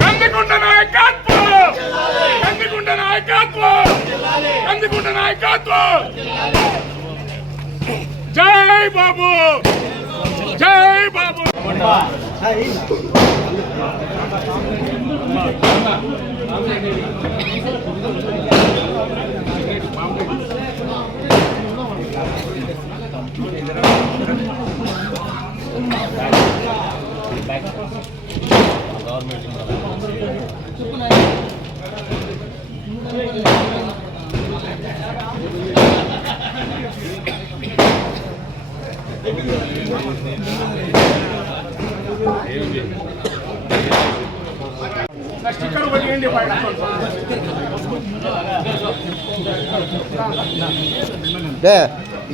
కందికుంట నాయకత్వం, కందికుంట నాయకత్వం, కందికుంట నాయకత్వం. జై బాబు, జై బాబు.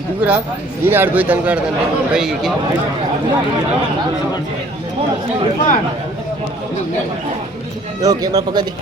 ఇదిగురా దీని ఆడిపోయి తనకాడదండి పైకి కెమెరా పక్కది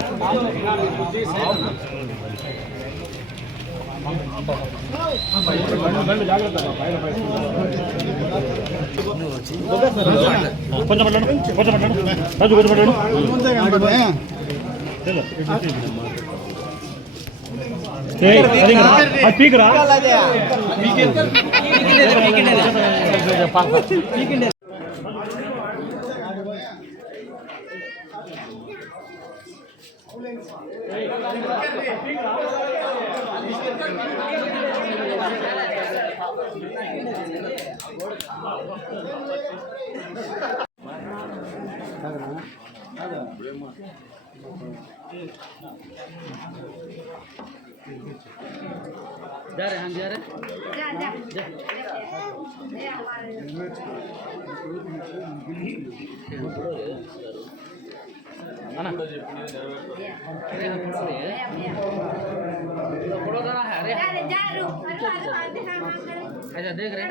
जा रहे हम जा रहे अच्छा देख रहे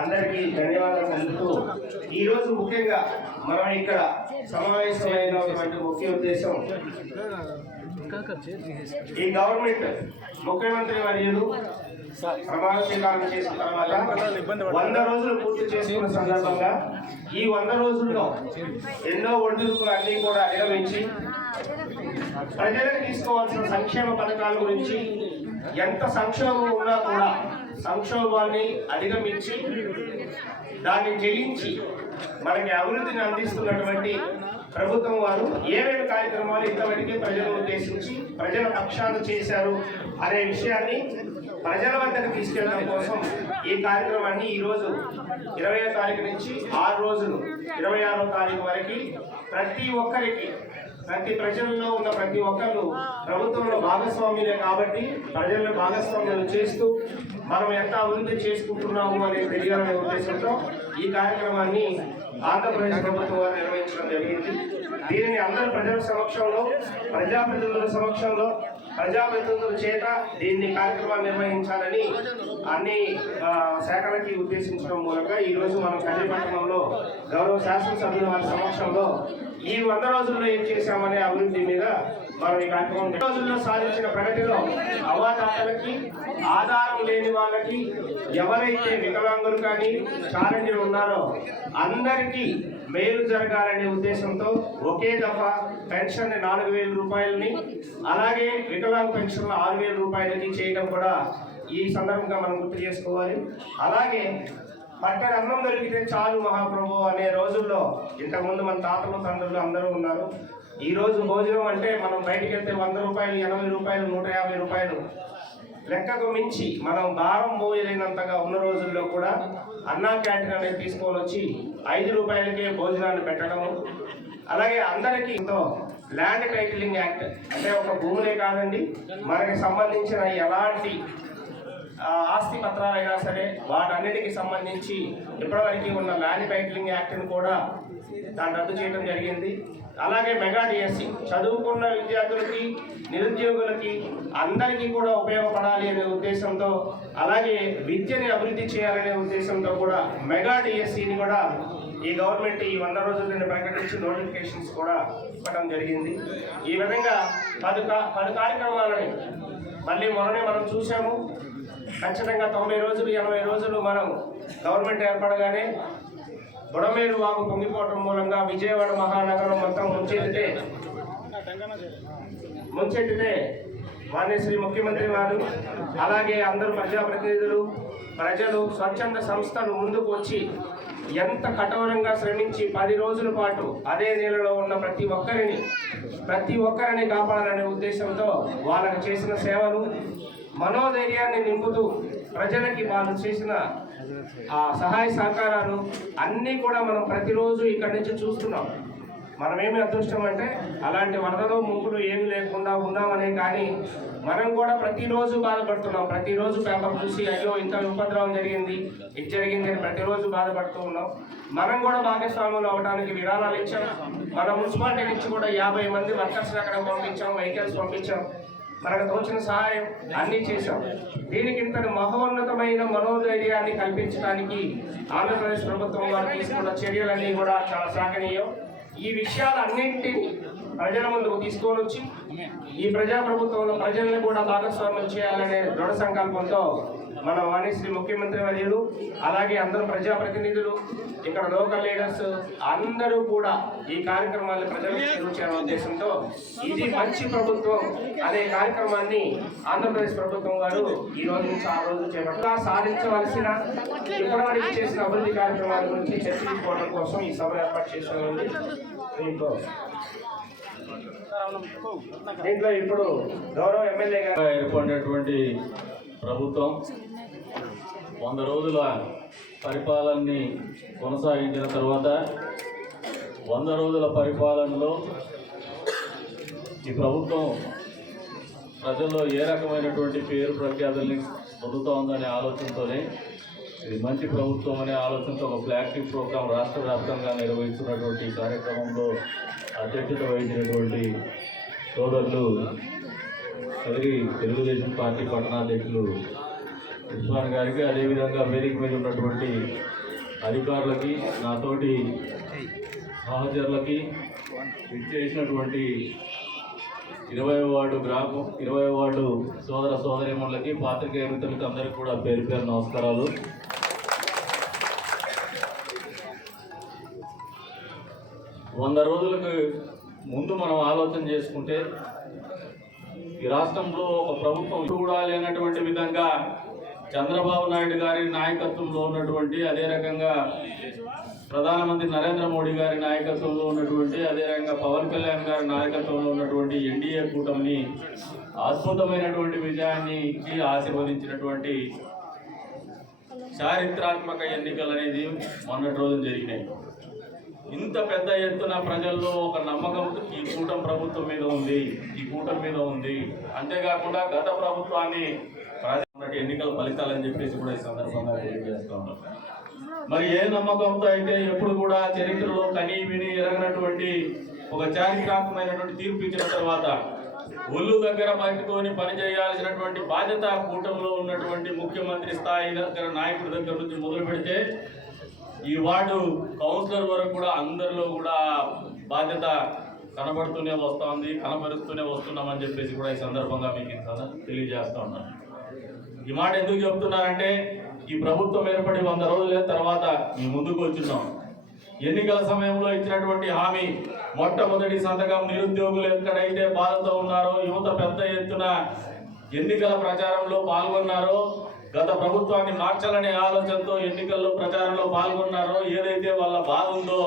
అందరికీ ధన్యవాదాలు తెలుపుతూ ఈరోజు ముఖ్యంగా మనం ఇక్కడ సమావేశమైనటువంటి ముఖ్య ఉద్దేశం ఈ గవర్నమెంట్ ముఖ్యమంత్రి వర్యులు ప్రమాణ స్వీకారం చేసిన తర్వాత 100 రోజులు పూర్తి చేసుకున్న సందర్భంగా ఈ 100 రోజుల్లో ఎన్నో ఒడిదుడుకులు అన్నీ కూడా అధిగమించి ప్రజలకు తీసుకోవాల్సిన సంక్షేమ పథకాల గురించి ఎంత సంక్షోభం ఉన్నా కూడా సంక్షోభాన్ని అధిగమించి దాన్ని జయించి మనకి అభివృద్ధిని అందిస్తున్నటువంటి ప్రభుత్వం వారు ఏమేమి కార్యక్రమాలు ఇంతవరకు ప్రజలను ఉద్దేశించి ప్రజల పక్షాన చేశారు అనే విషయాన్ని ప్రజల వద్దకు తీసుకెళ్ళడం కోసం ఈ కార్యక్రమాన్ని ఈరోజు 20వ తారీఖు నుంచి 6 రోజులు 26వ తారీఖు వరకు ప్రతి ఒక్కరికి ప్రతి ప్రజల్లో ఉన్న ప్రతి ఒక్కరు ప్రభుత్వంలో భాగస్వామ్యులే కాబట్టి ప్రజలను భాగస్వామ్యాలు చేస్తూ మనం ఎంత అభివృద్ధి చేసుకుంటున్నాము అనే తెలియాలనే ఉద్దేశంతో ఈ కార్యక్రమాన్ని ఆంధ్రప్రదేశ్ ప్రభుత్వం వారు నిర్వహించడం జరిగింది. దీనిని అందరూ ప్రజల సమక్షంలో ప్రజాప్రతినిధుల సమక్షంలో ప్రజాప్రతినిధుల చేత దీన్ని కార్యక్రమాలు నిర్వహించాలని అన్ని శాఖలకి ఉద్దేశించడం మూలంగా ఈరోజు మనం కజపట్నంలో గౌరవ శాసనసభ్యుల వారి సమక్షంలో ఈ 100 రోజుల్లో ఏం చేశామనే అభివృద్ధి మీద మనం ఈ కార్యక్రమం 100 రోజుల్లో సాధించిన ప్రగతిలో అవాతాతలకి ఆధారం లేని వాళ్ళకి ఎవరైతే వికలాంగులు కానీ ఛాలెంజ్లు ఉన్నారో అందరికీ మేలు జరగాలనే ఉద్దేశంతో ఒకే దఫా పెన్షన్ 4,000 రూపాయలని అలాగే వికలాంగ పెన్షన్ 6,000 రూపాయలకి చేయడం కూడా ఈ సందర్భంగా మనం గుర్తు చేసుకోవాలి. అలాగే పట్టెడు అన్నం దొరికితే చాలు మహాప్రభు అనే రోజుల్లో ఇంతకుముందు మన తాతలు తండ్రులు అందరూ ఉన్నారు. ఈ రోజు భోజనం అంటే మనం బయటికి వెళ్తే 100 రూపాయలు 80 రూపాయలు 150 రూపాయలు లెక్కకు మించి మనం భారం మోయలేనంతగా ఉన్న రోజుల్లో కూడా అన్నా క్యాంటీన్ అనేది తీసుకొని వచ్చి 5 రూపాయలకే భోజనాలు పెట్టడము, అలాగే అందరికీ ల్యాండ్ టైటిలింగ్ యాక్ట్ అంటే ఒక భూములే కాదండి, మనకి సంబంధించిన ఎలాంటి ఆస్తి పత్రాలైనా సరే వాటన్నిటికి సంబంధించి ఇప్పటివరకు ఉన్న ల్యాండ్ టైటిలింగ్ యాక్ట్ని కూడా దాన్ని రద్దు చేయడం జరిగింది. అలాగే మెగా డిఎస్సి చదువుకున్న విద్యార్థులకి, నిరుద్యోగులకి అందరికీ కూడా ఉపయోగపడాలి అనే ఉద్దేశంతో, అలాగే విద్యని అభివృద్ధి చేయాలనే ఉద్దేశంతో కూడా మెగా డిఎస్సిని కూడా ఈ గవర్నమెంట్ ఈ 100 రోజుల నుండి ప్రకటించి నోటిఫికేషన్స్ కూడా ఇవ్వడం జరిగింది. ఈ విధంగా 10 కార్యక్రమాలని మళ్ళీ మొన్ననే మనం చూసాము. ఖచ్చితంగా 90 రోజులు 80 రోజులు మనం గవర్నమెంట్ ఏర్పడగానే బుడమేరు వాగు పొంగిపోవటం మూలంగా విజయవాడ మహానగరం మొత్తం ముంచెత్తితే మాన్యశ్రీ ముఖ్యమంత్రి వారు, అలాగే అందరూ ప్రజాప్రతినిధులు, ప్రజలు, స్వచ్ఛంద సంస్థలు ముందుకు వచ్చి ఎంత కఠోరంగా శ్రమించి 10 రోజుల పాటు అదే నీళ్ళలో ఉన్న ప్రతి ఒక్కరిని కాపాడాలనే ఉద్దేశంతో వాళ్ళకు చేసిన సేవలు, మనోధైర్యాన్ని నింపుతూ ప్రజలకి వాళ్ళు చేసిన సహాయ సహకారాలు అన్నీ కూడా మనం ప్రతిరోజు ఇక్కడి నుంచి చూస్తున్నాం. మనమేమి అదృష్టం అంటే అలాంటి వరదలు ముంపులు ఏమి లేకుండా ఉన్నామనే, కానీ మనం కూడా ప్రతిరోజు బాధపడుతున్నాం. ప్రతిరోజు పేపర్ చూసి అయ్యో ఇంత ఉపద్రవం జరిగింది, ఇది జరిగింది అని ప్రతిరోజు బాధపడుతూ ఉన్నాం. మనం కూడా భాగస్వాములు అవడానికి విరాళాలు ఇచ్చాం. మన మున్సిపాలిటీ నుంచి కూడా 50 మంది వర్కర్స్ అక్కడ పంపించాం, వెహికల్స్ పంపించాం. మనకు తోచిన సహాయం అన్నీ చేశాం. దీనికి ఇంతటి మహోన్నతమైన మనోధైర్యాన్ని కల్పించడానికి ఆంధ్రప్రదేశ్ ప్రభుత్వం వారు తీసుకున్న చర్యలన్నీ కూడా చాలా శ్లాఘనీయం. ఈ విషయాలన్నింటినీ ప్రజల ముందుకు తీసుకొని వచ్చి ఈ ప్రజాప్రభుత్వంలో ప్రజల్ని కూడా భాగస్వామ్యం చేయాలనే దృఢ సంకల్పంతో మన వాణిశ్రీ ముఖ్యమంత్రి వర్యులు, అలాగే అందరూ ప్రజాప్రతినిధులు, ఇక్కడ లోకల్ లీడర్స్ అందరూ కూడా ఈ కార్యక్రమాన్ని ప్రజలకు చేరువచేయాలనే ఉద్దేశంతో ఇది మంచి ప్రభుత్వం అనే కార్యక్రమాన్ని ఆంధ్రప్రదేశ్ ప్రభుత్వం వారు ఈ రోజు నుంచి 6 రోజులు చేపట్టారు. సాధించవలసిన ఇప్పటివరకు చేసిన అభివృద్ధి కార్యక్రమాల గురించి చర్చించుకోవడం కోసం ఈ సభ ఏర్పాటు చేసినది. దీంట్లో ఇప్పుడు గౌరవ ఎమ్మెల్యే గారు ఏర్పడినటువంటి ప్రభుత్వం 100 రోజుల పరిపాలనని కొనసాగించిన తర్వాత 100 రోజుల పరిపాలనలో ఈ ప్రభుత్వం ప్రజల్లో ఏ రకమైనటువంటి పేరు ప్రఖ్యాతుల్ని పొందుతోందనే ఆలోచనతోనే ఇది మంచి ప్రభుత్వం అనే ఆలోచనతో ఒక ఫ్లాగ్షిప్ ప్రోగ్రాం రాష్ట్ర వ్యాప్తంగా నిర్వహిస్తున్నటువంటి కార్యక్రమంలో అధ్యక్షత వహించినటువంటి సోదరులు తెలుగుదేశం పార్టీ పట్టణాధ్యక్షులు ఉస్మాన్ గారికి, అదేవిధంగా వేదిక మీద ఉన్నటువంటి అధికారులకి, నాతోటి సహచరులకి, చేసినటువంటి 20వ వార్డు సోదర సోదరీమణులకి, పాత్రికేయ మిత్రులకి అందరికీ కూడా పేరు పేరు నమస్కారాలు. వంద రోజులకు ముందు మనం ఆలోచన చేసుకుంటే ఈ రాష్ట్రంలో ఒక ప్రభుత్వం కూడా లేనటువంటి విధంగా చంద్రబాబు నాయుడు గారి నాయకత్వంలో ఉన్నటువంటి, అదే రకంగా ప్రధానమంత్రి నరేంద్ర మోడీ గారి నాయకత్వంలో ఉన్నటువంటి, అదే రకంగా పవన్ కళ్యాణ్ గారి నాయకత్వంలో ఉన్నటువంటి ఎన్డీఏ కూటమిని అద్భుతమైనటువంటి విజయాన్ని ఆశీర్వదించినటువంటి చారిత్రాత్మక ఎన్నికలు అనేది మొన్నటి రోజున జరిగినాయి. ఇంత పెద్ద ఎత్తున ప్రజల్లో ఒక నమ్మకం ఈ కూటమి ప్రభుత్వం మీద ఉంది, ఈ కూటమి మీద ఉంది. అంతేకాకుండా గత ప్రభుత్వాన్ని ఎన్నికల ఫలితాలని చెప్పేసి కూడా ఈ సందర్భంగా తెలియజేస్తా ఉన్నాం. మరి ఏ నమ్మకంతో అయితే ఎప్పుడు కూడా చరిత్రలో కనీ విని ఎరగనటువంటి ఒక చారిత్రాత్మకమైనటువంటి తీర్పు ఇచ్చిన తర్వాత ఒళ్ళు దగ్గర పట్టుకొని పనిచేయాల్సినటువంటి బాధ్యత కూటమిలో ఉన్నటువంటి ముఖ్యమంత్రి స్థాయి దగ్గర నాయకుడి దగ్గర నుంచి మొదలు పెడితే ఈ వార్డు కౌన్సిలర్ వరకు కూడా అందరిలో కూడా బాధ్యత కనబడుతూనే వస్తుంది, కనబరుస్తూనే వస్తున్నామని చెప్పేసి కూడా ఈ సందర్భంగా మీకు తెలియజేస్తా ఉన్నాను. ఈ మాట ఎందుకు చెప్తున్నారంటే ఈ ప్రభుత్వం ఏర్పడి 100 రోజుల తర్వాత మీ ముందుకు వచ్చినాం. ఎన్నికల సమయంలో ఇచ్చినటువంటి హామీ మొట్టమొదటి సంతకం నిరుద్యోగులు ఎక్కడైతే బాధతో ఉన్నారో, యువత పెద్ద ఎత్తున ఎన్నికల ప్రచారంలో పాల్గొన్నారో, గత ప్రభుత్వాన్ని మార్చాలనే ఆలోచనతో ఎన్నికల్లో ప్రచారంలో పాల్గొన్నారో, ఏదైతే వాళ్ళ బాధ ఉందో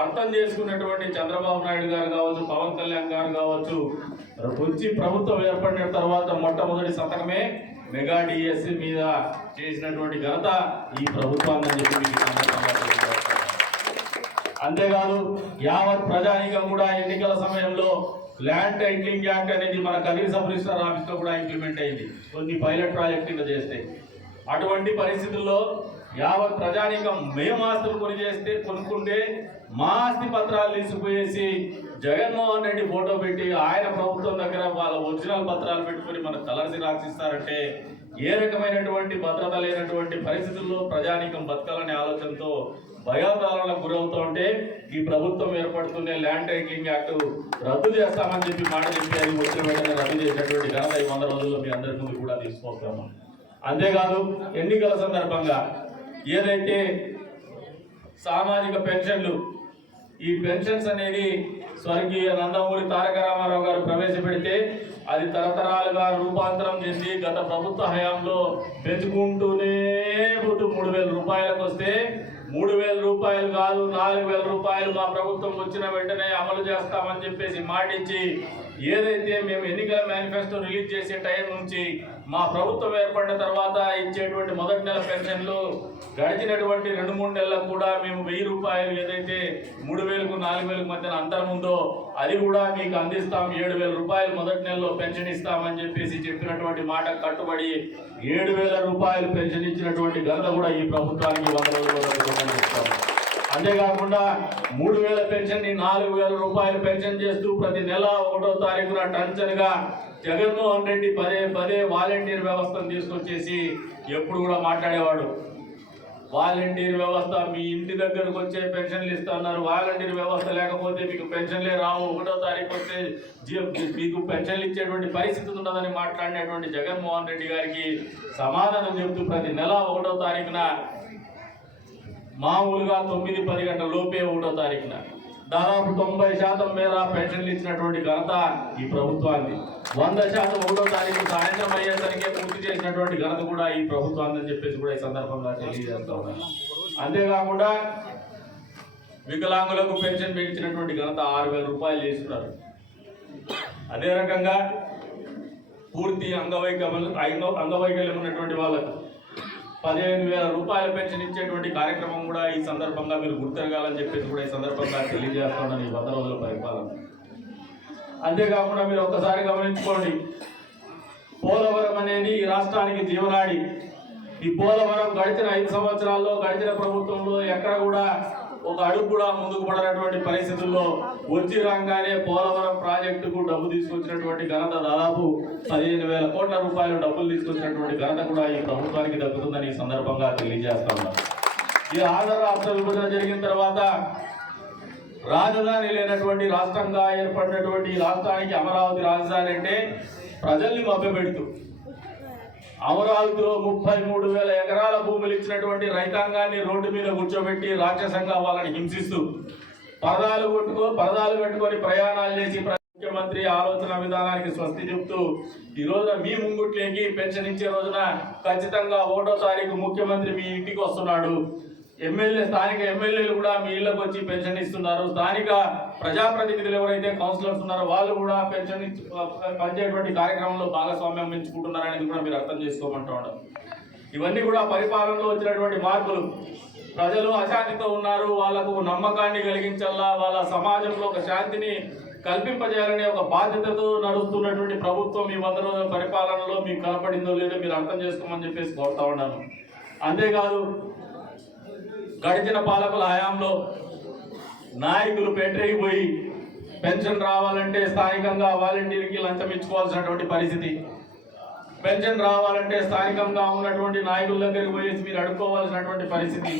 అర్థం చేసుకున్నటువంటి చంద్రబాబు నాయుడు గారు కావచ్చు, పవన్ కళ్యాణ్ గారు కావచ్చు, వచ్చి ప్రభుత్వం ఏర్పడిన తర్వాత మొట్టమొదటి సంతకమే మెగా డిఎస్సి మీద చేసినటువంటి ఘనత ఈ ప్రభుత్వాన్ని చెప్పి మీకు ఈ సందర్భంగా తెలియజేస్తున్నాను. అంతేకాదు యావత్ ప్రజానీకం కూడా ఎన్నికల సమయంలో ల్యాండ్ టైటిలింగ్ యాక్ట్ అనేది మన కనీస రిజిస్టర్ ఆఫీస్లో కూడా ఇంప్లిమెంట్ అయింది కొన్ని పైలట్ ప్రాజెక్ట్ కింద చేస్తే. అటువంటి పరిస్థితుల్లో యావత్ ప్రజానీకం మేము ఆస్తులు కొనుక్కుంటే మా ఆస్తి పత్రాలు తీసుకుపోయేసి జగన్మోహన్ రెడ్డి ఫోటో పెట్టి ఆయన ప్రభుత్వం దగ్గర వాళ్ళ ఒరిజినల్ పత్రాలు పెట్టుకుని మనకు కలర్సి రాసిస్తారంటే ఏ రకమైనటువంటి భద్రత లేనటువంటి పరిస్థితుల్లో ప్రజానీకం బతకాలనే ఆలోచనతో భయోందోళనలకు గురవుతూ ఉంటే ఈ ప్రభుత్వం ఏర్పడుతున్న ల్యాండ్ టైటిలింగ్ యాక్ట్ రద్దు చేస్తామని చెప్పి మాట చెప్పి అది వచ్చిన వెంటనే రద్దు చేసినటువంటి ఘనత ఈ 100 రోజుల్లో మీ అందరి ముందు కూడా తీసుకొస్తాము. అంతేకాదు ఎన్నికల సందర్భంగా ఏదైతే సామాజిక పెన్షన్లు ఈ పెన్షన్స్ అనేది స్వర్గీయ నందమూరి తారక రామారావు గారు ప్రవేశపెడితే అది తరతరాలుగా రూపాంతరం చెంది గత ప్రభుత్వ హయాంలో పెంచుకుంటూనే 3,000 రూపాయలకు వస్తే 3,000 రూపాయలు కాదు 4,000 రూపాయలు మా ప్రభుత్వం వచ్చిన వెంటనే అమలు చేస్తామని చెప్పేసి మాటించి ఏదైతే మేము ఎన్నికల మేనిఫెస్టో రిలీజ్ చేసే టైం నుంచి మా ప్రభుత్వం ఏర్పడిన తర్వాత ఇచ్చేటువంటి మొదటి నెల పెన్షన్లు గడిచినటువంటి 2-3 నెలలకు కూడా మేము 1,000 రూపాయలు ఏదైతే 3,000కు 4,000కు మధ్యన అంతరం ఉందో అది కూడా మీకు అందిస్తాం, 7,000 రూపాయలు మొదటి నెలలో పెన్షన్ ఇస్తామని చెప్పేసి చెప్పినటువంటి మాట కట్టుబడి 7,000 రూపాయలు పెన్షన్ ఇచ్చినటువంటి ఘనత కూడా ఈ ప్రభుత్వానికి 100 రోజుల్లో ఇస్తాం. అంతేకాకుండా 3,000 పెన్షన్ ని 4,000 రూపాయలు పెన్షన్ చేస్తూ ప్రతి నెల 1వ తారీఖున టంచన్గా జగన్మోహన్ రెడ్డి పదే వాలంటీర్ వ్యవస్థను తీసుకొచ్చేసి ఎప్పుడు కూడా మాట్లాడేవాడు. వాలంటీర్ వ్యవస్థ మీ ఇంటి దగ్గరకు వచ్చే పెన్షన్లు ఇస్తున్నారు, వాలంటీర్ వ్యవస్థ లేకపోతే మీకు పెన్షన్లే రావు, 1వ తారీఖు వస్తే మీకు పెన్షన్లు ఇచ్చేటువంటి పరిస్థితి ఉండదని మాట్లాడినటువంటి జగన్మోహన్ రెడ్డి గారికి సమాధానం చెబుతూ ప్రతి నెల 1వ తారీఖున మామూలుగా 9-10 గంటల లోపే 1వ తారీఖున దాదాపు 90% మేర పెన్షన్లు ఇచ్చినటువంటి ఘనత ఈ ప్రభుత్వాన్ని, 100% 1వ తారీఖు సాయంత్రం అయ్యేసరికి పూర్తి చేసినటువంటి ఘనత కూడా ఈ ప్రభుత్వాన్ని అని చెప్పేసి కూడా ఈ సందర్భంగా తెలియజేస్తా ఉన్నాను. అంతేకాకుండా వికలాంగులకు పెన్షన్ పెంచినటువంటి ఘనత 6,000 రూపాయలు చేస్తున్నారు. అదే రకంగా పూర్తి అంగవైకల్యం ఉన్నటువంటి వాళ్ళకు 15,000 రూపాయల పెన్షన్ ఇచ్చేటువంటి కార్యక్రమం కూడా ఈ సందర్భంగా మీరు గుర్తిరగాలని చెప్పేసి కూడా ఈ సందర్భంగా తెలియజేస్తున్నాను ఈ 100 రోజుల పరిపాలన. అంతేకాకుండా మీరు ఒక్కసారి గమనించుకోండి, పోలవరం అనేది ఈ రాష్ట్రానికి జీవనాడి. ఈ పోలవరం గడిచిన 5 సంవత్సరాల్లో గడిచిన ప్రభుత్వంలో ఎక్కడ కూడా ఒక అడుగు కూడా ముందుకు పడనటువంటి పరిస్థితుల్లో వచ్చి రాగానే పోలవరం ప్రాజెక్టుకు డబ్బు తీసుకొచ్చినటువంటి ఘనత దాదాపు 15,000 కోట్ల రూపాయలు డబ్బులు తీసుకొచ్చినటువంటి ఘనత కూడా ఈ ప్రభుత్వానికి దక్కుతుందని ఈ సందర్భంగా తెలియజేస్తా ఉన్నాం. ఈ ఆంధ్ర రాష్ట్ర విభజన జరిగిన తర్వాత రాజధాని లేనటువంటి రాష్ట్రంగా ఏర్పడినటువంటి ఈ రాష్ట్రానికి అమరావతి రాజధాని అంటే ప్రజల్ని మభ్యపెడుతూ అమరావతిలో 33,000 ఎకరాల భూములు ఇచ్చినటువంటి రైతాంగాన్ని రోడ్డు మీద కూర్చోబెట్టి రాక్షసంగా వాళ్ళని హింసిస్తూ పరదాలు కట్టుకొని ప్రయాణాలు చేసి ముఖ్యమంత్రి ఆలోచన విధానానికి స్వస్తి చెప్తూ ఈ రోజున మీ ముంగుట్లోకి పెన్షన్ ఇచ్చే రోజున ఖచ్చితంగా 1వ తారీఖు ముఖ్యమంత్రి మీ ఇంటికి వస్తున్నాడు, స్థానిక ఎమ్మెల్యేలు కూడా మీ ఇళ్లకు వచ్చి పెన్షన్ ఇస్తున్నారు, స్థానిక ప్రజాప్రతినిధులు ఎవరైతే కౌన్సిలర్స్ ఉన్నారో వాళ్ళు కూడా పెన్షన్ పనిచేయటువంటి కార్యక్రమంలో భాగస్వామ్యం పెంచుకుంటున్నారు అనేది కూడా మీరు అర్థం చేసుకోమంటున్నారు. ఇవన్నీ కూడా పరిపాలనలో వచ్చినటువంటి మార్పులు. ప్రజలు అశాంతితో ఉన్నారు, వాళ్లకు నమ్మకాన్ని కలిగించాలా, వాళ్ళ సమాజంలో ఒక శాంతిని కల్పింపజేయాలనే ఒక బాధ్యతతో నడుస్తున్నటువంటి ప్రభుత్వం ఈ 100 రోజుల పరిపాలనలో మీకు కనపడిందో లేదో మీరు అర్థం చేసుకోమని చెప్పేసి కోరుతా ఉన్నాను. అంతేకాదు గడిచిన పాలకుల హయాంలో నాయకులు పెట్టేగిపోయి పెన్షన్ రావాలంటే స్థానికంగా వాలంటీర్కి లంచం ఇచ్చుకోవాల్సినటువంటి పరిస్థితి, పెన్షన్ రావాలంటే స్థానికంగా ఉన్నటువంటి నాయకుల దగ్గరికి పోయి మీరు అడుక్కోవాల్సినటువంటి పరిస్థితి,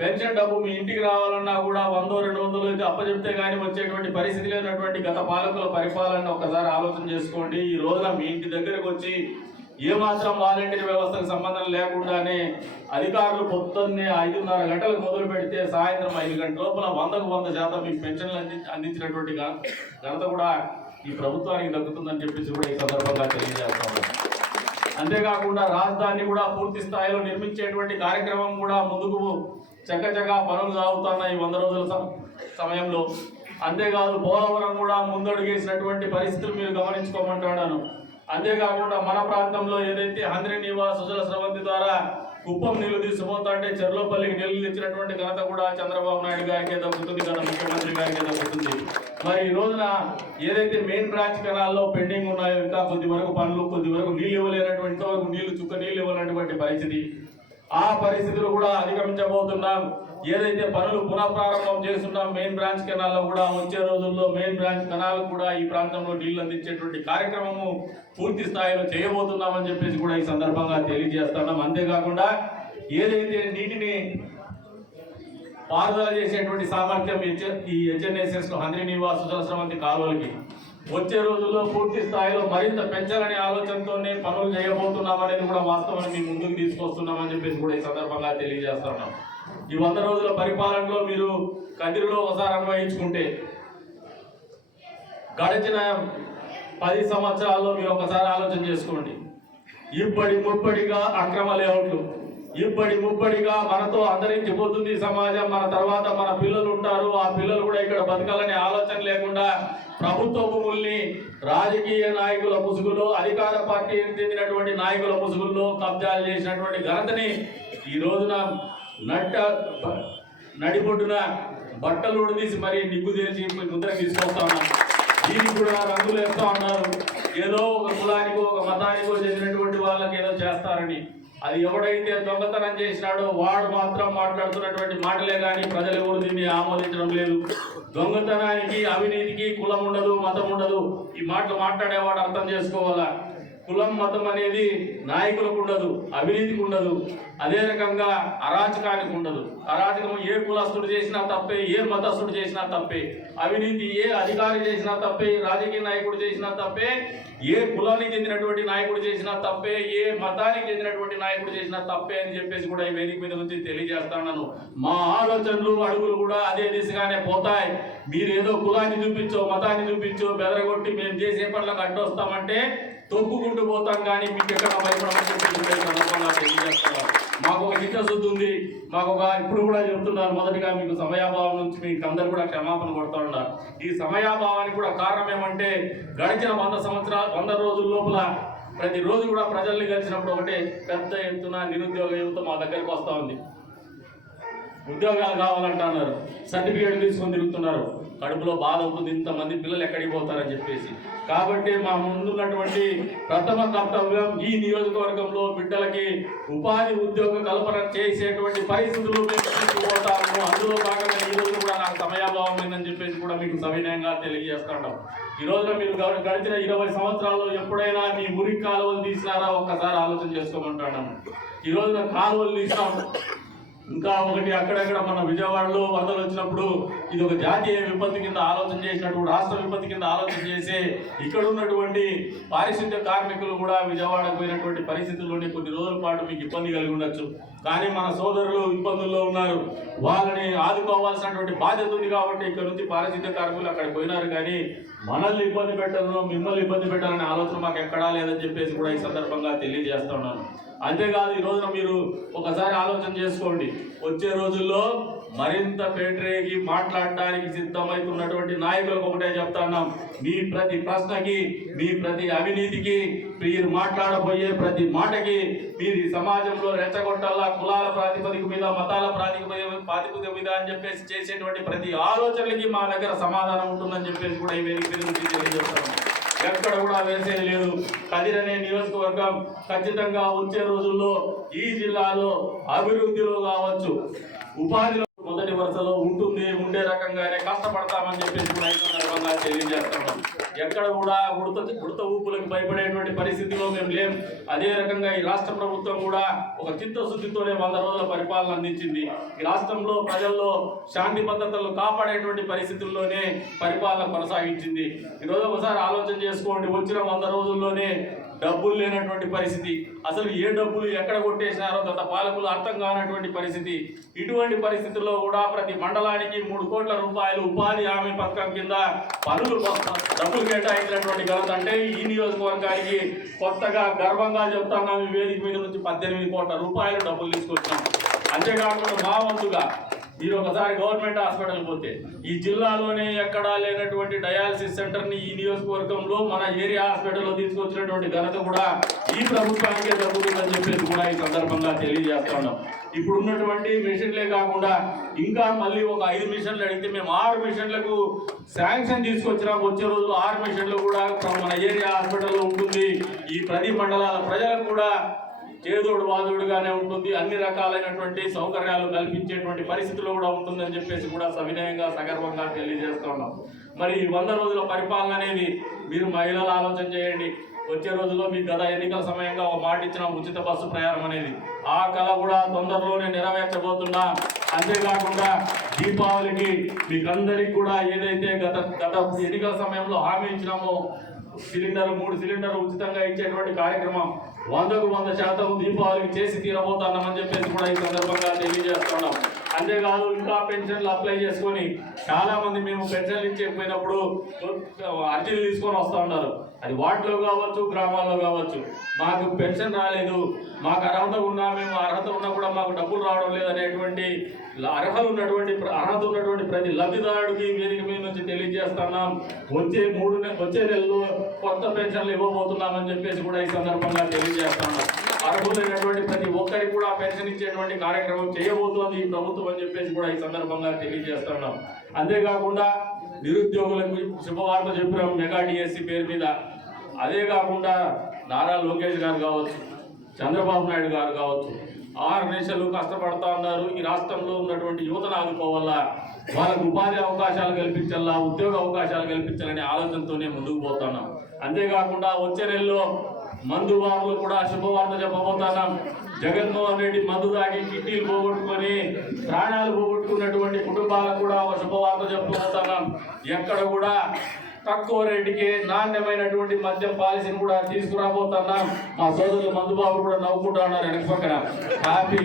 పెన్షన్ డబ్బు మీ ఇంటికి రావాలన్నా కూడా 100-200 అయితే అప్పచెప్తే కానీ వచ్చేటువంటి పరిస్థితి లేనటువంటి గత పాలకుల పరిపాలన ఒకసారి ఆలోచన చేసుకోండి. ఈ రోజున మీ ఇంటి దగ్గరకు వచ్చి ఏమాత్రం వాలంటీర్ వ్యవస్థకు సంబంధం లేకుండానే అధికారులు పొద్దున్నే 5:30 గంటలకు మొదలు పెడితే సాయంత్రం 5 గంటల లోపల 100% మీకు పెన్షన్లు అందించినటువంటి ఘనత కూడా ఈ ప్రభుత్వానికి దక్కుతుందని చెప్పేసి కూడా ఈ సందర్భంగా తెలియజేస్తాము. అంతేకాకుండా రాజధాని కూడా పూర్తి స్థాయిలో నిర్మించేటువంటి కార్యక్రమం కూడా ముందుకు చక్కచక్క పనులు సాగుతున్న ఈ 100 రోజుల సమయంలో. అంతేకాదు పోలవరం కూడా ముందడుగేసినటువంటి పరిస్థితులు మీరు గమనించుకోమంటున్నాను. అంతేకాకుండా మన ప్రాంతంలో ఏదైతే హంద్రి నివాస్ సుజల స్రవంతి ద్వారా కుప్పం నీళ్లు తీసుకుపోతా అంటే చెర్లోపల్లికి నీళ్లు ఇచ్చినటువంటి ఘనత కూడా చంద్రబాబు నాయుడు గారికి దక్కుతుంది కదా, ముఖ్యమంత్రి గారికి దక్కుతుంది. మరి ఈ రోజున ఏదైతే మెయిన్ బ్రాంచ్ కెనాల్లో పెండింగ్ ఉన్నాయో ఇంకా కొద్ది వరకు పనులు, కొద్ది వరకు నీళ్లు ఇవ్వలేనటువంటి వరకు చుక్క నీళ్లు ఇవ్వలేనటువంటి పరిస్థితి, ఆ పరిస్థితులు కూడా అధిగమించబోతున్నాం. ఏదైతే పనులు పునఃప్రారంభం చేస్తున్నాం మెయిన్ బ్రాంచ్ కెనాల్లో కూడా వచ్చే రోజుల్లో మెయిన్ బ్రాంచ్ కెనాల్ కూడా ఈ ప్రాంతంలో నీళ్లు అందించేటువంటి కార్యక్రమము పూర్తి స్థాయిలో చేయబోతున్నామని చెప్పేసి కూడా ఈ సందర్భంగా తెలియజేస్తున్నాం. అంతేకాకుండా ఏదైతే నీటిని పారుదల చేసేటువంటి సామర్థ్యం ఈ హెచ్ఎన్ఎస్ఎస్ లో హంద్రి నివాస్ సుజల స్రవంతి కాలువలకి వచ్చే రోజుల్లో పూర్తి స్థాయిలో మరింత పెంచాలనే ఆలోచనతోనే పనులు చేయబోతున్నాం అనేది కూడా వాస్తవాన్ని మీ ముందుకు తీసుకొస్తున్నామని చెప్పేసి కూడా ఈ సందర్భంగా తెలియజేస్తున్నాం. ఈ 100 రోజుల పరిపాలనలో మీరు కదిరిలో ఒకసారి అన్వయించుకుంటే గడిచిన 10 సంవత్సరాల్లో మీరు ఒకసారి ఆలోచన చేసుకోండి. ముప్పడిగా అక్రమ లేఅవుట్లు, ముప్పడిగా మనతో అంతరించిపోతుంది సమాజం, మన తర్వాత మన పిల్లలు ఉంటారు, ఆ పిల్లలు కూడా ఇక్కడ బతకాలనే ఆలోచన లేకుండా ప్రభుత్వ భూముల్ని రాజకీయ నాయకుల ముసుగులో, అధికార పార్టీకి చెందినటువంటి నాయకుల ముసుగుల్లో కబ్జాలు చేసినటువంటి ఘనతని ఈ రోజున నడిబొడ్డున బట్టలు ఉడదీసి మరి నిగ్గు తీసి ముద్ర తీసుకొస్తా ఉన్నారు. దీనికి కూడా రంగులు వేస్తా ఉన్నారు. ఏదో ఒక కులానికో ఒక మతానికో చెందినటువంటి వాళ్ళకి ఏదో చేస్తారని. అది ఎవడైతే దొంగతనం చేసినాడో వాడు మాత్రం మాట్లాడుతున్నటువంటి మాటలే కానీ ప్రజలు ఎవరు దీన్ని ఆమోదించడం లేదు. దొంగతనానికి, అవినీతికి కులం ఉండదు, మతం ఉండదు. ఈ మాటలు మాట్లాడేవాడు అర్థం చేసుకోవాలా. కులం, మతం అనేది నాయకులకు ఉండదు, అవినీతికి ఉండదు. అదే రకంగా అరాచకానికి ఉండదు. అరాచకం ఏ కులస్తుడు చేసినా తప్పే, ఏ మతస్థుడు చేసినా తప్పే. అవినీతి ఏ అధికారి చేసినా తప్పే, రాజకీయ నాయకుడు చేసినా తప్పే, ఏ కులానికి చెందినటువంటి నాయకుడు చేసినా తప్పే, ఏ మతానికి చెందినటువంటి నాయకుడు చేసినా తప్పే అని చెప్పేసి కూడా ఈ వేదిక మీద నుంచి తెలియజేస్తున్నాను. మా ఆలోచనలు, అడుగులు కూడా అదే దిశగానే పోతాయి. మీరు ఏదో కులాన్ని చూపించో, మతాన్ని చూపించో బెదరగొట్టి మేము చేసే పనులకు అడ్డొస్తామంటే తొక్కుకుంటూ పోతాం, కానీ మీకు ఎక్కడ తెలియజేస్తున్నారు. మాకు ఒక చిత్తశుద్ధి ఉంది. మాకు ఒక ఇప్పుడు కూడా చెప్తున్నారు, మొదటిగా మీకు సమయాభావం నుంచి మీకు అందరు కూడా క్షమాపణ కొడుతూ ఉన్నారు. ఈ సమయాభావానికి కూడా కారణం ఏమంటే గడిచిన 100 రోజుల లోపల ప్రతిరోజు కూడా ప్రజల్ని కలిసినప్పుడు ఒకటే పెద్ద ఎత్తున నిరుద్యోగ యువత మా దగ్గరికి వస్తూ ఉంది. ఉద్యోగాలు కావాలంటున్నారు, సర్టిఫికేట్ తీసుకొని తిరుగుతున్నారు. కడుపులో బాధ అవుతుంది, ఇంతమంది పిల్లలు ఎక్కడికి పోతారని చెప్పేసి. కాబట్టి మా ముందున్నటువంటి ప్రథమ కర్తవ్యం ఈ నియోజకవర్గంలో బిడ్డలకి ఉపాధి ఉద్యోగ కల్పన చేసేటువంటి పరిస్థితులు మేము తీసుకుపోతాము. అందులో భాగంగా ఈ రోజు కూడా నాకు సమయాభావం ఉందని చెప్పేసి కూడా మీకు సవినయంగా తెలియజేస్తున్నాం. ఈ రోజున మీరు గడిచిన 20 సంవత్సరాల్లో ఎప్పుడైనా మీ మురికి కాలువలు తీసినారా ఒక్కసారి ఆలోచన చేసుకోమంటున్నాము. ఈ రోజున కాలువలు తీసినాం. ఇంకా ఒకటి అక్కడక్కడ మన విజయవాడలో వరదలు వచ్చినప్పుడు ఇది ఒక జాతీయ విపత్తు కింద ఆలోచన చేసినట్టు, రాష్ట్ర విపత్తు కింద ఆలోచన చేసి ఇక్కడ ఉన్నటువంటి పారిశుద్ధ్య కార్మికులు కూడా విజయవాడకు పోయినటువంటి పరిస్థితుల్లోనే కొన్ని రోజుల పాటు మీకు ఇబ్బంది కలిగి ఉండొచ్చు. కానీ మన సోదరులు ఇబ్బందుల్లో ఉన్నారు, వాళ్ళని ఆదుకోవాల్సినటువంటి బాధ్యత ఉంది. కాబట్టి ఇక్కడ నుంచి పారిశుద్ధ్య కార్మికులు అక్కడికి పోయినారు, కానీ మనల్ని ఇబ్బంది పెట్టాలను, మిమ్మల్ని ఇబ్బంది పెట్టాలనే ఆలోచన మాకు ఎక్కడా లేదని చెప్పేసి కూడా ఈ సందర్భంగా తెలియజేస్తున్నాను. అంతేకాదు ఈ రోజున మీరు ఒకసారి ఆలోచన చేసుకోండి. వచ్చే రోజుల్లో మరింత పేటరేగి మాట్లాడడానికి సిద్ధమవుతున్నటువంటి నాయకులకు ఒకటే చెప్తున్నాం, మీ ప్రతి ప్రశ్నకి, మీ ప్రతి అవినీతికి, మీరు మాట్లాడబోయే ప్రతి మాటకి మీరు సమాజంలో రెచ్చగొట్టాలా, కులాల ప్రాతిపదిక మీద, మతాల ప్రాతిపదిక మీద అని చెప్పేసి చేసేటువంటి ప్రతి ఆలోచనలకి మా దగ్గర సమాధానం ఉంటుందని చెప్పేసి కూడా ఈ వేదిక మీద తెలియజేస్తాం. ఎక్కడ కూడా వేసేది లేదు. కదిరి అనే నియోజకవర్గం ఖచ్చితంగా వచ్చే రోజుల్లో ఈ జిల్లాలో అభివృద్ధిలో కావచ్చు, ఉపాధిలో మొదటి వరుసలో ఉంటుంది. ఉండే రకంగానే కష్టపడతామని చెప్పేసి కూడా ఈ సందర్భంగా తెలియజేస్తున్నాం. ఎక్కడ కూడా ఉడత ఊపులకు భయపడేటువంటి పరిస్థితిలో మేము లేం. అదే రకంగా ఈ రాష్ట్ర ప్రభుత్వం కూడా ఒక చిత్తశుద్ధితోనే 100 రోజుల పరిపాలన అందించింది. ఈ రాష్ట్రంలో ప్రజల్లో శాంతి భద్రతలు కాపాడేటువంటి పరిస్థితుల్లోనే పరిపాలన కొనసాగించింది. ఈరోజు ఒకసారి ఆలోచన చేసుకోండి, వచ్చిన 100 రోజుల్లోనే డబ్బులు లేనటువంటి పరిస్థితి, అసలు ఏ డబ్బులు ఎక్కడ కొట్టేసినారో గత పాలకులు అర్థం కానటువంటి పరిస్థితి. ఇటువంటి పరిస్థితుల్లో కూడా ప్రతి మండలానికి 3 కోట్ల రూపాయలు ఉపాధి హామీ పథకం కింద డబ్బులు కేటాయించినటువంటి ఘనత అంటే ఈ నియోజకవర్గానికి కొత్తగా గర్వంగా చెప్తున్నాం. ఈ వేదిక మీద నుంచి 18 కోట్ల రూపాయలు డబ్బులు తీసుకొచ్చినాం. అంతేకాకుండా మా వంతుగా మీరు ఒకసారి గవర్నమెంట్ హాస్పిటల్ పోతే ఈ జిల్లాలోనే ఎక్కడా లేనటువంటి డయాలసిస్ సెంటర్ ని ఈ నియోజకవర్గంలో మన ఏరియా హాస్పిటల్లో తీసుకొచ్చినటువంటి ఘనత కూడా ఈ ప్రభుత్వానికే దక్కుతుందని చెప్పేసి కూడా ఈ సందర్భంగా తెలియజేస్తా ఉన్నాం. ఇప్పుడు ఉన్నటువంటి మిషన్లే కాకుండా ఇంకా మళ్ళీ ఒక 5 మిషన్లు అడిగితే మేము 6 మిషన్లకు శాంక్షన్ తీసుకొచ్చినాం. వచ్చే రోజులు 6 మిషన్లు కూడా మన ఏరియా హాస్పిటల్లో ఉంటుంది. ఈ 10 మండలాల ప్రజలకు కూడా చేదోడు వాదోడుగానే ఉంటుంది. అన్ని రకాలైనటువంటి సౌకర్యాలు కల్పించేటువంటి పరిస్థితులు కూడా ఉంటుందని చెప్పేసి కూడా సవినయంగా సగర్వంగా తెలియజేస్తా ఉన్నాం. మరి 100 రోజుల పరిపాలన అనేది మీరు మహిళలు ఆలోచన చేయండి. వచ్చే రోజుల్లో మీకు గత ఎన్నికల సమయంగా ఒక మాట ఇచ్చిన ఉచిత బస్సు ప్రయాణం అనేది ఆ కళ కూడా తొందరలోనే నెరవేర్చబోతున్నా. అంతేకాకుండా దీపావళికి మీకందరికి కూడా ఏదైతే గత ఎన్నికల సమయంలో హామీ ఇచ్చినామో 3 సిలిండర్లు ఉచితంగా ఇచ్చేటువంటి కార్యక్రమం 100కు 100% దీపావళికి చేసి తీరబోతున్నామని చెప్పేసి కూడా ఈ సందర్భంగా తెలియజేస్తున్నాం. అంతేకాదు ఇంకా పెన్షన్లు అప్లై చేసుకొని చాలా మంది మేము పెన్షన్లు ఇచ్చేకపోయినప్పుడు అర్జీలు తీసుకొని వస్తూ ఉన్నారు. అది వార్డులో కావచ్చు, గ్రామాల్లో కావచ్చు. మాకు పెన్షన్ రాలేదు, మాకు అర్హత ఉన్నా కూడా మాకు డబ్బులు రావడం లేదు అనేటువంటి అర్హత ఉన్నటువంటి ప్రతి లబ్ధిదారుడికి వేదిక మీద నుంచి తెలియజేస్తున్నాం. వచ్చే నెలలో కొత్త పెన్షన్లు ఇవ్వబోతున్నామని చెప్పేసి కూడా ఈ సందర్భంగా తెలియజేస్తున్నాం. అర్హులైనటువంటి ప్రతి ఒక్కరికి కూడా పెన్షన్ ఇచ్చేటువంటి కార్యక్రమం చేయబోతోంది ఈ ప్రభుత్వం అని చెప్పేసి కూడా ఈ సందర్భంగా తెలియజేస్తున్నాం. అంతేకాకుండా నిరుద్యోగులకు శుభవార్త చెప్పినాం మెగా డిఎస్సి పేరు మీద. అదే కాకుండా నారా లోకేష్ గారు కావచ్చు, చంద్రబాబు నాయుడు గారు కావచ్చు 6 నిమిషాలు కష్టపడతా ఉన్నారు. ఈ రాష్ట్రంలో ఉన్నటువంటి యువతను ఆదుకోవాలా, వాళ్ళకు ఉపాధి అవకాశాలు కల్పించాలా, ఉద్యోగ అవకాశాలు కల్పించాలనే ఆలోచనతోనే ముందుకు పోతున్నాం. అంతేకాకుండా వచ్చే నెలలో మందు బాబులు కూడా శుభవార్త చెప్పబోతున్నాం. జగన్మోహన్ రెడ్డి మందు తాగి కిడ్నీలు పోగొట్టుకొని ప్రాణాలు పోగొట్టుకున్నటువంటి కుటుంబాలకు కూడా ఒక శుభవార్త చెప్పబోతున్నాం. ఎక్కడ కూడా తక్కువ రేటుకి నాణ్యమైనటువంటి మద్యం పాలసీని కూడా తీసుకురాబోతున్నాం. మా సోదరులు మందుబాబులు కూడా నవ్వుకుంటా ఉన్నారు వెనక పక్కన. హ్యాపీ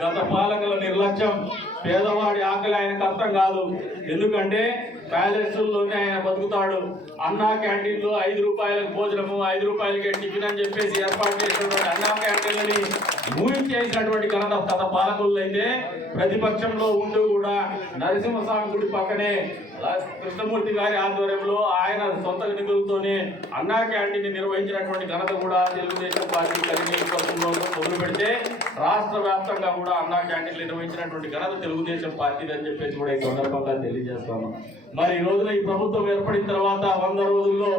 గత పాలకుల నిర్లక్ష్యం, పేదవాడి ఆకలి ఆయనకు అర్థం కాదు. ఎందుకంటే ప్యాలెస్లోనే ఆయన బతుకుతాడు. అన్నా క్యాంటీన్లో 5 రూపాయలకు భోజనము, 5 రూపాయలకే టిఫిన్ అని చెప్పేసి ఏర్పాటు చేసినటువంటి అన్నా క్యాంటీన్లని మూయించేసినటువంటి గత పాలకులు అయితే ప్రతిపక్షంలో ఉంటూ కూడా నరసింహస్వామి గుడి పక్కనే కృష్ణమూర్తి గారి ఆధ్వర్యంలో ఆయన సొంత నిధులతోనే అన్నా క్యాంటీన్ నిర్వహించినటువంటి ఘనత కూడా తెలుగుదేశం పార్టీ కలిగి మొదలు పెడితే రాష్ట్ర వ్యాప్తంగా కూడా అన్నా క్యాంటీన్లు నిర్వహించినటువంటి ఘనత తెలుగుదేశం పార్టీ అని చెప్పేసి కూడా ఈ సందర్భంగా తెలియజేస్తాము. మరి ఈ రోజున ఈ ప్రభుత్వం ఏర్పడిన తర్వాత 100 రోజుల్లో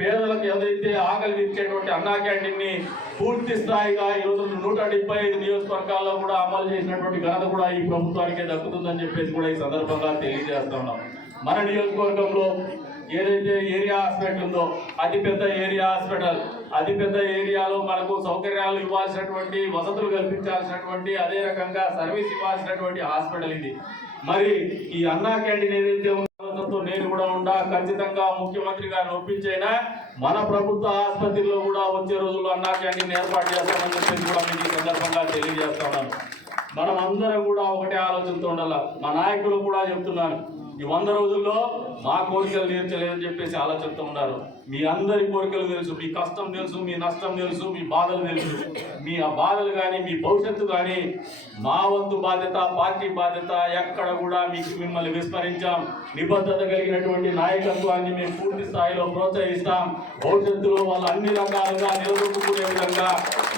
పేదలకు ఏదైతే ఆకలి తీర్చేటువంటి అన్నా క్యాంటీన్ ని పూర్తి స్థాయిగా ఈ రోజు 175 నియోజకవర్గాల్లో కూడా అమలు చేసినటువంటి ఘనత కూడా ఈ ప్రభుత్వానికే దక్కుతుందని చెప్పేసి కూడా ఈ సందర్భంగా తెలియజేస్తా ఉన్నాం. మన నియోజకవర్గంలో ఏదైతే ఏరియా హాస్పిటల్ ఉందో అతిపెద్ద ఏరియా హాస్పిటల్, అతిపెద్ద ఏరియాలో మనకు సౌకర్యాలు ఇవ్వాల్సినటువంటి, వసతులు కల్పించాల్సినటువంటి, అదే రకంగా సర్వీస్ ఇవ్వాల్సినటువంటి హాస్పిటల్ ఇది. మరి ఈ అన్నా క్యాంటీన్ ఏదైతే ఉందో నేను కూడా ఖచ్చితంగా ముఖ్యమంత్రి గారిని ఒప్పించైనా మన ప్రభుత్వ ఆసుపత్రిలో కూడా వచ్చే రోజుల్లో అన్నా క్యాంటీన్ ఏర్పాటు చేస్తామని చెప్పేసి కూడా మీకు ఈ సందర్భంగా తెలియజేస్తున్నాను. మనం అందరం కూడా ఒకటే ఆలోచనతో ఉండాల. మా నాయకులు కూడా చెప్తున్నాను, ఈ 100 రోజుల్లో మా కోరికలు తీర్చలేదని చెప్పేసి ఆలోచనతో ఉన్నారు. మీ అందరి కోరికలు తెలుసు, మీ కష్టం తెలుసు, మీ నష్టం తెలుసు, మీ బాధలు తెలుసు. మీ ఆ బాధలు కానీ, మీ భవిష్యత్తు కానీ మా వంతు బాధ్యత, పార్టీ బాధ్యత. ఎక్కడ కూడా మిమ్మల్ని విస్మరించాం. నిబద్ధత కలిగినటువంటి నాయకత్వాన్ని మేము పూర్తి స్థాయిలో ప్రోత్సహిస్తాం. భవిష్యత్తులో వాళ్ళు అన్ని రకాలుగా నిలదొక్కునే విధంగా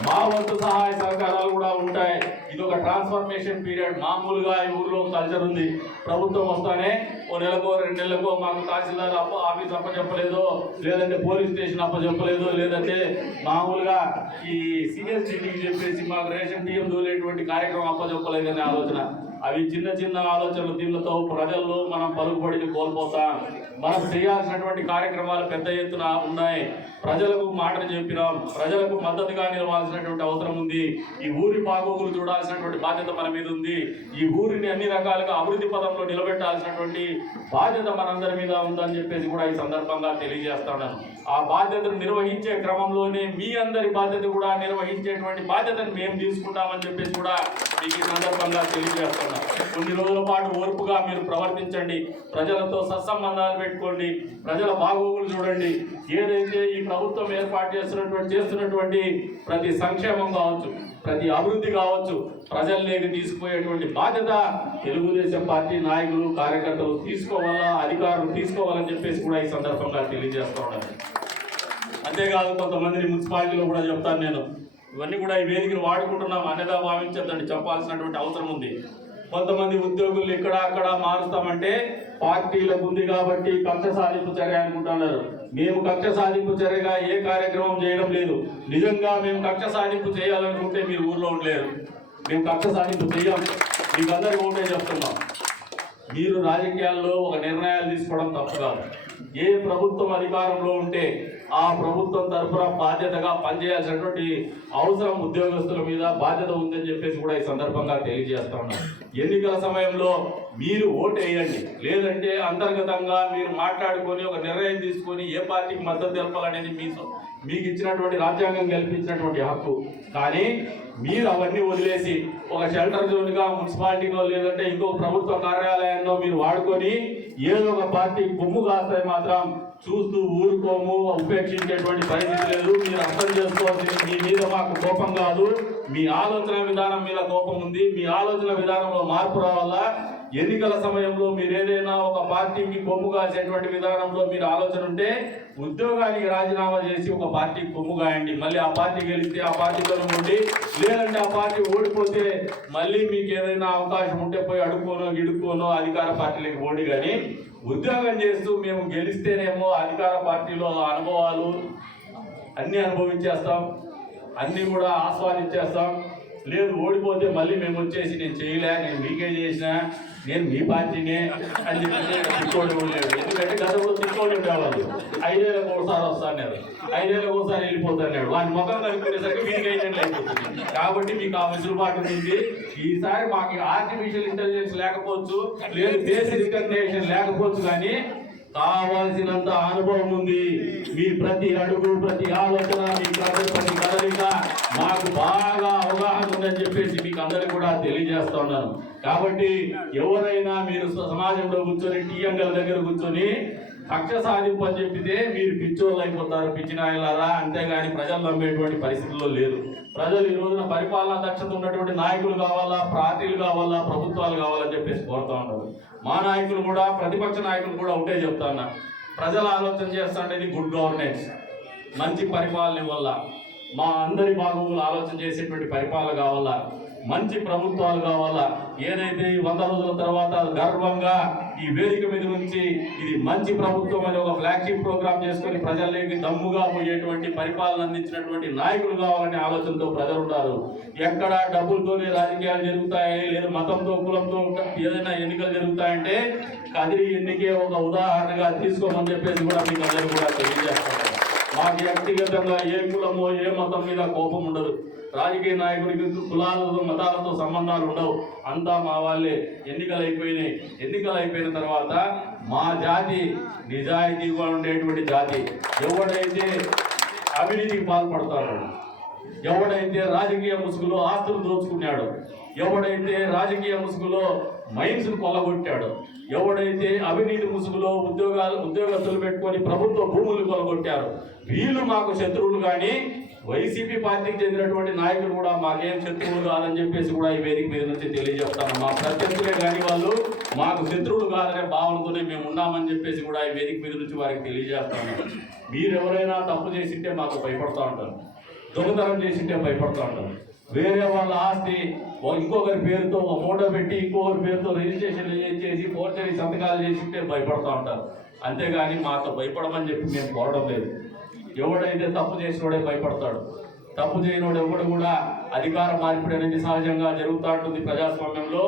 మా వంతు సహాయ సహకారాలు కూడా ఉంటాయి. ఇది ఒక ట్రాన్స్ఫర్మేషన్ పీరియడ్. మామూలుగా ఈ ఊర్లో కల్చర్ ఉంది, ప్రభుత్వం వస్తానే ఓ నెలకో 2 నెలలకో మాకు తహసీల్దార్ ఆఫీస్ అప్పచెప్పలేదు, లేదంటే పోలీస్ స్టేషన్ అప్పచెప్పలేదు, లేదంటే మామూలుగా ఈ సిఎస్టీకి చెప్పేసి మాకు రేషన్ బియ్యం దూరేటువంటి కార్యక్రమం అప్పచెప్పలేదనే ఆలోచన. అవి చిన్న చిన్న ఆలోచనలు. దీనితో ప్రజల్లో మనం పలుకుబడిని కోల్పోతాం. మనం చేయాల్సినటువంటి కార్యక్రమాలు పెద్ద ఎత్తున ఉన్నాయి. ప్రజలకు మాటలు చెప్పినాం, ప్రజలకు మద్దతుగా నిలవాల్సినటువంటి అవసరం ఉంది. ఈ ఊరి బాగోగులు చూడాల్సినటువంటి బాధ్యత మన మీద ఉంది. ఈ ఊరిని అన్ని రకాలుగా అభివృద్ధి పదంలో నిలబెట్టాల్సినటువంటి బాధ్యత మనందరి మీద ఉందని చెప్పేసి కూడా ఈ సందర్భంగా తెలియజేస్తున్నాను. ఆ బాధ్యతను నిర్వహించే క్రమంలోనే మీ అందరి బాధ్యత కూడా నిర్వహించేటువంటి బాధ్యతను మేము తీసుకుంటామని చెప్పేసి కూడా మీకు ఈ సందర్భంగా తెలియజేస్తున్నాను. ఉన్నా. కొన్ని రోజుల పాటు ఓర్పుగా మీరు ప్రవర్తించండి, ప్రజలతో సత్సంబంధాలు పెట్టుకోండి, ప్రజల బాగోగులు చూడండి. ఏదైతే ఈ ప్రభుత్వం ఏర్పాటు చేస్తున్నటువంటి ప్రతి సంక్షేమం కావచ్చు, ప్రతి అభివృద్ధి కావచ్చు, ప్రజల్లోకి తీసుకుపోయేటువంటి బాధ్యత తెలుగుదేశం పార్టీ నాయకులు కార్యకర్తలు తీసుకోవాలా, అధికారులు తీసుకోవాలని చెప్పేసి కూడా ఈ సందర్భంగా తెలియజేస్తూ ఉన్నారు. అంతేకాదు కొంతమందిని మున్సిపాలిటీలో కూడా చెప్తాను నేను, ఇవన్నీ కూడా ఈ వేదికను వాడుకుంటున్నాం అనేదా భావించద్దండి, చెప్పాల్సినటువంటి అవసరం ఉంది. కొంతమంది ఉద్యోగులు ఇక్కడ అక్కడ మారుస్తామంటే పార్టీలకు ఉంది కాబట్టి కక్ష సాధింపు చర్య అనుకుంటున్నారు. మేము కక్ష సాధింపు చర్యగా ఏ కార్యక్రమం చేయడం లేదు. నిజంగా మేము కక్ష సాధింపు చేయాలనుకుంటే మీరు ఊర్లో ఉండలేరు. మేము కక్ష సాధింపు చేయం, మీకు అందరికీ ఒకటే చెప్తున్నాం. మీరు రాజకీయాల్లో ఒక నిర్ణయాలు తీసుకోవడం తప్పు కాదు. ఏ ప్రభుత్వం అధికారంలో ఉంటే ఆ ప్రభుత్వం తరఫున బాధ్యతగా పనిచేయాల్సినటువంటి అవసరం ఉద్యోగస్తుల మీద బాధ్యత ఉందని చెప్పేసి కూడా ఈ సందర్భంగా తెలియజేస్తా ఉన్నాం. ఎన్నికల సమయంలో మీరు ఓటు వేయండి, లేదంటే అంతర్గతంగా మీరు మాట్లాడుకొని ఒక నిర్ణయం తీసుకొని ఏ పార్టీకి మద్దతు తెలపాలనేది మీకు ఇచ్చినటువంటి రాజ్యాంగం కల్పించినటువంటి హక్కు. కానీ మీరు అవన్నీ వదిలేసి ఒక షెల్టర్ జోన్గా మున్సిపాలిటీలో లేదంటే ఇంకో ప్రభుత్వ కార్యాలయంలో మీరు వాడుకొని ఏదో ఒక పార్టీ కొమ్ము కాస్తే మాత్రం చూస్తూ ఊరుకోము, ఉపేక్షించేటువంటి పరిస్థితి లేదు. మీరు అర్థం చేసుకోవాల్సింది, మీ మీద మాకు కోపం కాదు, మీ ఆలోచన విధానం మీద కోపం ఉంది. మీ ఆలోచన విధానంలో మార్పు రావాలా. ఎన్నికల సమయంలో మీరు ఏదైనా ఒక పార్టీకి కొమ్ము కాసేటువంటి విధానంలో మీరు ఆలోచన ఉంటే ఉద్యోగానికి రాజీనామా చేసి ఒక పార్టీకి కొమ్ము కాయండి. మళ్ళీ ఆ పార్టీ గెలిస్తే ఆ పార్టీతో ఉండి, లేదంటే ఆ పార్టీ ఓడిపోతే మళ్ళీ మీకు ఏదైనా అవకాశం ఉంటే పోయి గిడుక్కోనో అధికార పార్టీలకు పోండి. కానీ ఉద్యోగం చేస్తూ మేము గెలిస్తేనేమో అధికార పార్టీలో అనుభవాలు అన్నీ అనుభవించేస్తాం, అన్నీ కూడా ఆస్వాదించేస్తాం. లేదు ఓడిపోతే మళ్ళీ మేము వచ్చేసి నేను చేయలే, నేను మీకే చేసిన, నేను మీ పార్టీనే అని చెప్పి తిక్కోడు లేడు. ఎందుకంటే గతంలో తిక్కోడు ఉండేవాళ్ళు 5 ఏళ్ళకు ఒకసారి వస్తాడు, 5 ఏళ్ళకు ఒకసారి వెళ్ళిపోతాడు. వాడి ముఖం కనుక్కునేసరికి వీరికి 5 ఏళ్ళు అయిపోతుంది. కాబట్టి మీకు ఆ వెసులుబాటు ఉంది. ఈసారి మాకు ఆర్టిఫిషియల్ ఇంటెలిజెన్స్ లేకపోవచ్చు, లేదు ఫేస్ రికగ్నిషన్ లేకపోవచ్చు, కానీ కావాల్సినంత అనుభవం ఉంది. మీ ప్రతి అడుగు, ప్రతి ఆలోచన, మీ ప్రతి కదలిక మాకు బాగా అవగాహన ఉందని చెప్పేసి మీకు అందరికీ కూడా తెలియజేస్తా ఉన్నాను. కాబట్టి ఎవరైనా మీరు సమాజంలో కూర్చొని టీఎంగల దగ్గర కూర్చొని కక్ష సాధింపు అని చెప్పితే మీరు పిచ్చోళ్ళు అయిపోతారు, పిచ్చినాయలారా. అంతేగాని ప్రజలు నమ్మేటువంటి పరిస్థితుల్లో లేదు. ప్రజలు ఈ రోజున పరిపాలనా దక్షత ఉన్నటువంటి నాయకులు కావాలా, పార్టీలు కావాలా, ప్రభుత్వాలు కావాలని చెప్పేసి కోరుతా ఉన్నారు. మా నాయకులు కూడా, ప్రతిపక్ష నాయకులు కూడా ఒకటే చెప్తా ఉన్నా, ప్రజలు ఆలోచన చేస్తుండేది గుడ్ గవర్నెన్స్, మంచి పరిపాలన వల్ల మా అందరి బాగోగులు ఆలోచన చేసేటువంటి పరిపాలన కావాలా, మంచి ప్రభుత్వాలు కావాలా. ఏదైతే ఈ 100 రోజుల తర్వాత గర్వంగా ఈ వేదిక మీద నుంచి ఇది మంచి ప్రభుత్వం అని ఒక ఫ్లాగ్షిప్ ప్రోగ్రామ్ చేసుకొని ప్రజల్లోకి దమ్ముగా పోయేటువంటి పరిపాలన అందించినటువంటి నాయకులు కావాలనే ఆలోచనతో ప్రజలు ఉన్నారు. ఎక్కడ డబ్బులతోనే రాజకీయాలు జరుగుతాయి, లేదా మతంతో, కులంతో ఏదైనా ఎన్నికలు జరుగుతాయంటే కదిరి ఎన్నికే ఒక ఉదాహరణగా తీసుకోమని చెప్పేసి కూడా మీకు అందరూ కూడా తెలియజేస్తారు. మాకు వ్యక్తిగతంగా ఏ కులమో ఏ మతం మీద కోపం ఉండదు. రాజకీయ నాయకుడికి కులాలతో, మతాలతో సంబంధాలు ఉండవు. అంతా మా వాళ్ళే. ఎన్నికలు అయిపోయిన తర్వాత మా జాతి నిజాయితీగా ఉండేటువంటి జాతి. ఎవడైతే అవినీతికి పాల్పడతాడో, ఎవడైతే రాజకీయ ముసుగులో ఆస్తులు దోచుకున్నాడో, ఎవడైతే రాజకీయ ముసుగులో మైన్స్ను కొల్లగొట్టాడో, ఎవడైతే అవినీతి ముసుగులో ఉద్యోగస్తులు పెట్టుకొని ప్రభుత్వ భూములు కొల్లగొట్టారో, వీళ్ళు మాకు శత్రువులు. కానీ వైసీపీ పార్టీకి చెందినటువంటి నాయకులు కూడా మాకేం శత్రువులు కాదని చెప్పేసి కూడా ఈ వేదిక మీద నుంచి తెలియజేస్తాను. మా ప్రత్యర్థులే కానీ వాళ్ళు మాకు శత్రువులు కాదనే భావనతోనే మేము ఉన్నామని చెప్పేసి కూడా ఈ వేదిక మీద నుంచి వారికి తెలియజేస్తాను. మీరు ఎవరైనా తప్పు చేసింటే మాకు భయపడుతూ ఉంటారు, దొంగతనం చేసింటే భయపడుతూ ఉంటారు, వేరే వాళ్ళ ఆస్తి ఇంకొకరి పేరుతో ఫోటో పెట్టి ఇంకొకరి పేరుతో రిజిస్ట్రేషన్ చేసి ఫోర్జరీ సంతకాలు చేసింటే భయపడుతూ ఉంటారు. అంతేగాని మాతో భయపడమని చెప్పి మేము కోరడం లేదు. ఎవడైతే తప్పు చేసినోడే భయపడతాడు. తప్పు చేయనోడు ఎవడు కూడా అధికార మార్పిడి అనేది సహజంగా జరుగుతూ ఉంటుంది ప్రజాస్వామ్యంలో.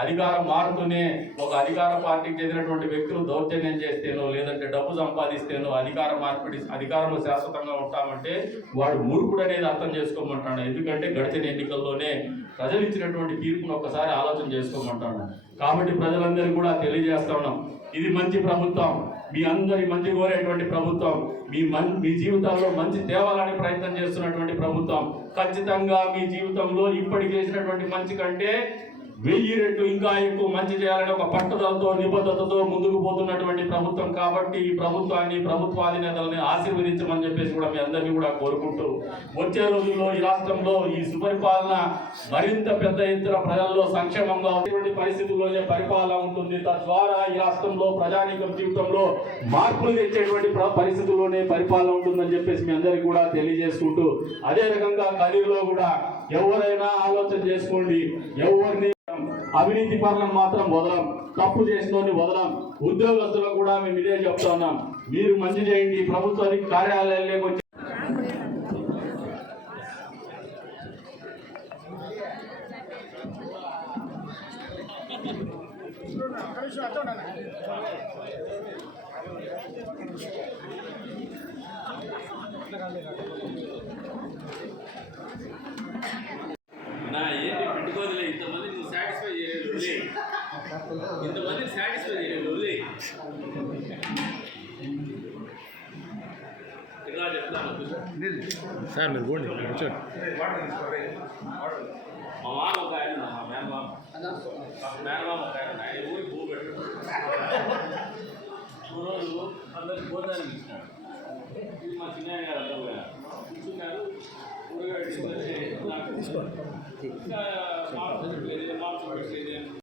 అధికారం మారుతూనే ఒక అధికార పార్టీకి చెందినటువంటి వ్యక్తులు దౌర్జన్యం చేస్తేనో, లేదంటే డబ్బు సంపాదిస్తేనో అధికారంలో శాశ్వతంగా ఉంటామంటే వాడు మూర్ఖుడు అనేది అర్థం చేసుకోమంటాడు. ఎందుకంటే గడిచిన ఎన్నికల్లోనే ప్రజలు ఇచ్చినటువంటి తీర్పును ఒక్కసారి ఆలోచన చేసుకోమంటాడు. కాబట్టి ప్రజలందరికీ కూడా తెలియజేస్తా ఉన్నాం, ఇది మంచి ప్రభుత్వం, మీ అందరి మంచి కోరేటువంటి ప్రభుత్వం, మీ జీవితాల్లో మంచి తేవాలని ప్రయత్నం చేస్తున్నటువంటి ప్రభుత్వం. ఖచ్చితంగా మీ జీవితంలో ఇప్పటికి చేసినటువంటి మంచి కంటే 1000 రెట్లు ఇంకా ఎక్కువ మంచి చేయాలని ఒక పట్టుదలతో నిబద్ధతతో ముందుకు పోతున్నటువంటి ప్రభుత్వం కాబట్టి ఈ ప్రభుత్వాన్ని ప్రభుత్వాధినేతలని ఆశీర్వదించమని చెప్పేసి కూడా మీ అందరినీ కూడా కోరుకుంటూ వచ్చే రోజుల్లో ఈ రాష్ట్రంలో ఈ సుపరిపాలన మరింత పెద్ద ఎత్తున ప్రజల్లో సంక్షేమంగా ఉన్నటువంటి పరిస్థితుల్లోనే పరిపాలన ఉంటుంది. తద్వారా ఈ రాష్ట్రంలో ప్రజానీకం జీవితంలో మార్పులు తెచ్చేటువంటి పరిస్థితుల్లోనే పరిపాలన ఉంటుందని చెప్పేసి మీ అందరికీ కూడా తెలియజేసుకుంటూ అదే రకంగా కదిరిలో కూడా ఎవరైనా ఆలోచన చేసుకోండి. ఎవరిని అవినీతి పరులను మాత్రం వదలం, తప్పు చేసినోని వదలం. ఉద్యోగస్తులకు కూడా మేము ఇదే చెప్తా ఉన్నాం, మీరు మంచి చేయండి. ప్రభుత్వానికి కార్యాలయాలకు వచ్చి నా ఏంటి పెట్టుకోదులే, ఇంతమంది నువ్వు సాటిస్ఫై చేయలేదు, ఇంతమందిని సాటిస్ఫై చేయలేదు. ఇలా చెప్తాను సార్ మీరు పోండి కూర్చోండి. మా మామ ఒక ఆయన మా మేనమామ ఒక ఆయన ఆయన ఊరికి పువ్వు పెట్టాడు. రోజు అందరికి భోజనానికి ఇచ్చినాడు. ఇది మా చిన్న గారు అందరూ కూర్చున్నారు. కూరగాయలు మాంసం